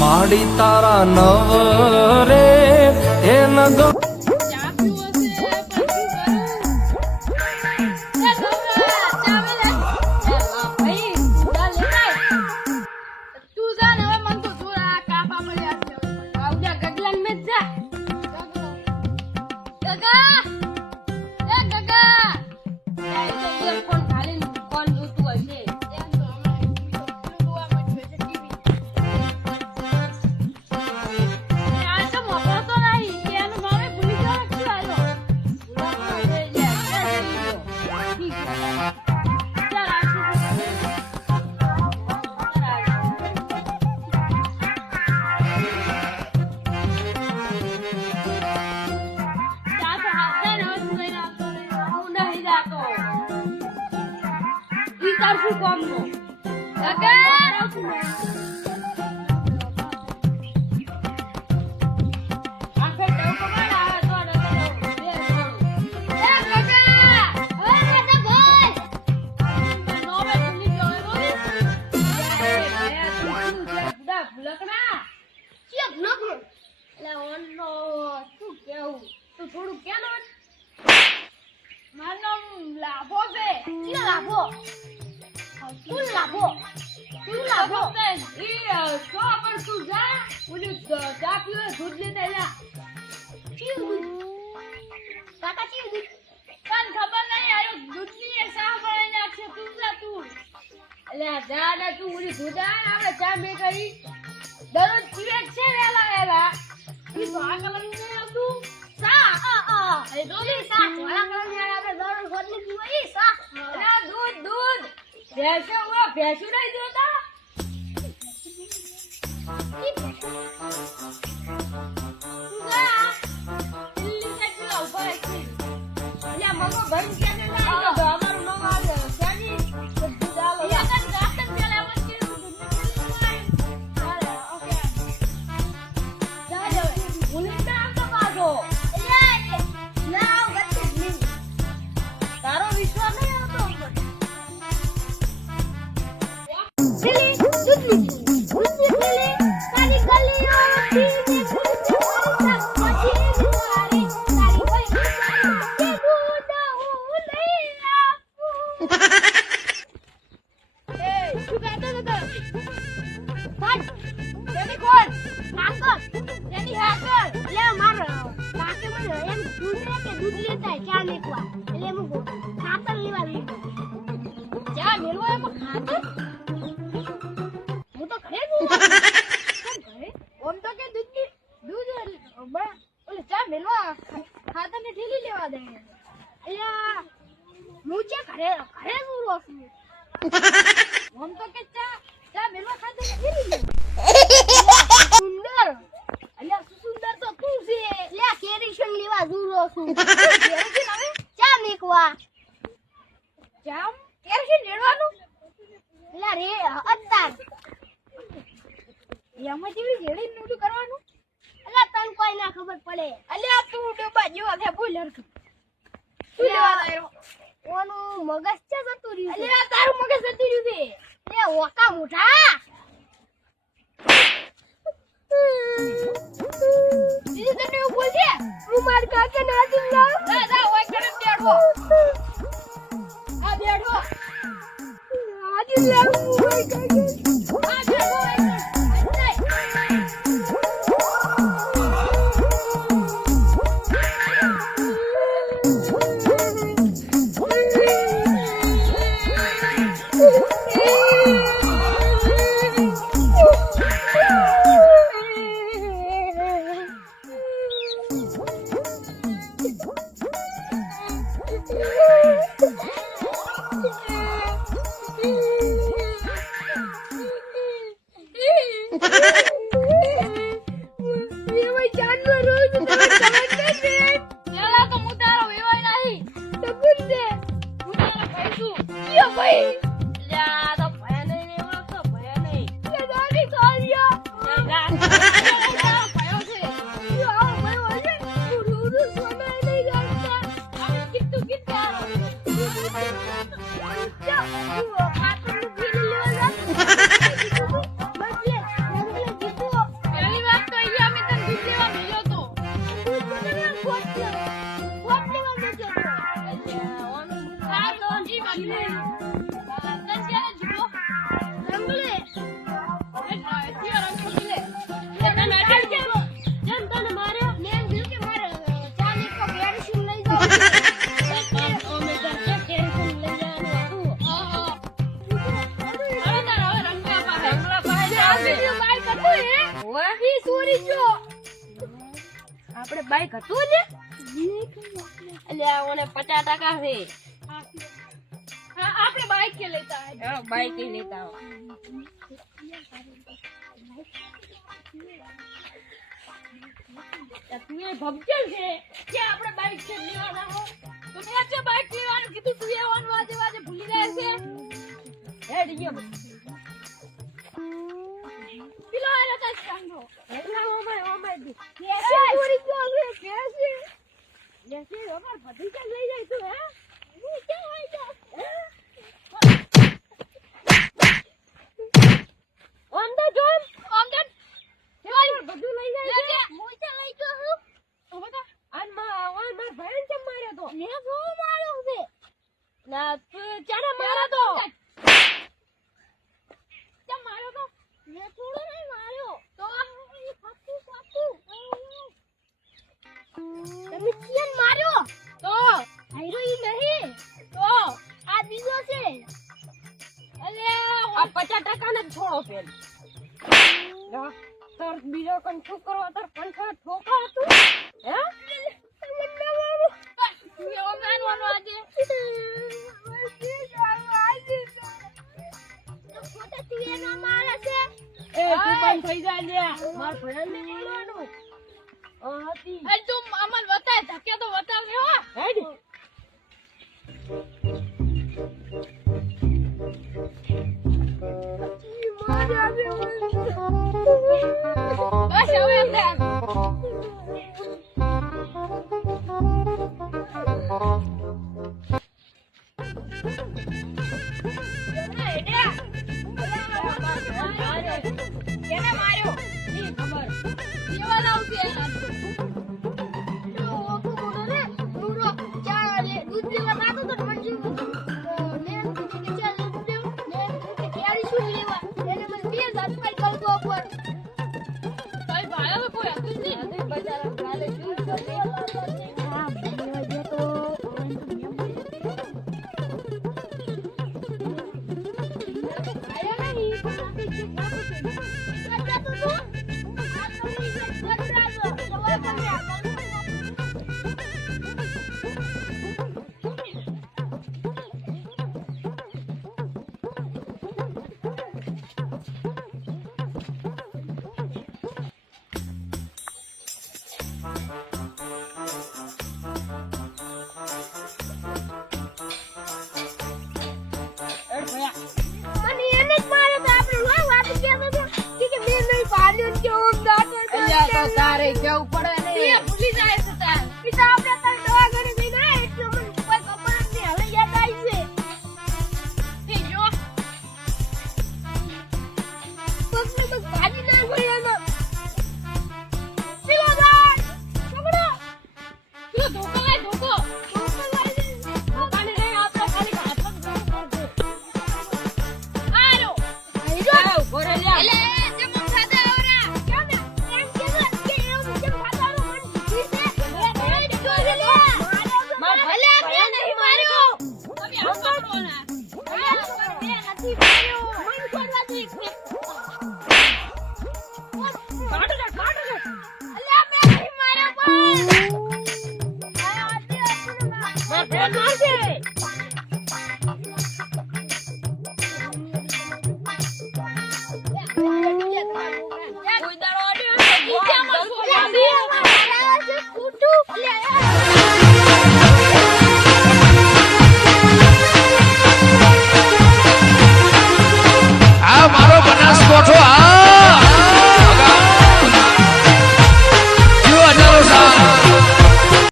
માડી તારા નવ રે એ નગ ઓય ઈ ચોરી ગયો આપણે બાઈક હતું ને અલ્યા ઓને 50% છે હા આપણે બાઈક કે લેતા હા બાઈક કે લેતા તું એ ભમચલ છે કે આપણે બાઈક છે લેવાના હો તો મેં જે બાઈક લેવાનું કીધું તું આવવાનું વાજે વાજે ભૂલી જાય છે હેડ ગયો પેલો આલો તા સાંગો એટલા ઓમાય કેસે ચોરી ગયો લે કેસે લેસે ઓમાર બધી કે લઈ જાય તું હે હું કે હોય જા ઓમદા જોમ ઓમદા ચાલ બધું લઈ જાય છે હું કે લઈ ગયો હું ઓમદા આન માર ભાઈ કેમ માર્યો તો મે જો માર્યો છે ના તું ચારે માર્યો તો કેમ માર્યો તો મે થોડો નહીં માર્યો તો ફાટુ તમે કેમ માર્યો તો આયરો ઈ નહીં તો આ બીજો છે અલે આ 50% ને છોડો પેલ ના તર બીજો કોણ છોકરો તર 50 ઠોકા હતું હે તમને મારો યો માનવાનો આજે ખોટા તીએ ના મારે છે એ તું બંધ થઈ જા લે માર ભણન ને બોલવાનું હતી એ તું અમલ બતાય ધકે તો બતાવ ને હો હેડ મારે આજે બસ હવે અંદર કેને માર્યો ની ખબર કેવા લાવશે તો ઓકો બોલો ને પૂરો ચા લે દૂધ લેવા નાતો તો મંજી ને કે ચા લે દેવ ને કે કેરી શું લેવા એને મને 2000 રૂપિયા કરતો ઉપર કઈ ભાયો કોઈ હતું જ નહીં હતી બજાર કાલે શું હા બોલ્યો જે તો તારે જવું પડે ને એ ભૂલી જાય છે તાર પિતા આપણે તાર દવા ઘરે જઈને એટલે મને કોઈ ખબર નથી હવે યાદ આવી છે એ જો પગને બસ ભાજી ના હોય એમાં પીલો ભાઈ છોકરો પીલો ધોકો લાય ધોકો ધોકાને રે આપણે ખાલી હાથ જ ગરમ કરજો આરો આયો ઘરે જા એટલે નથી માર્યો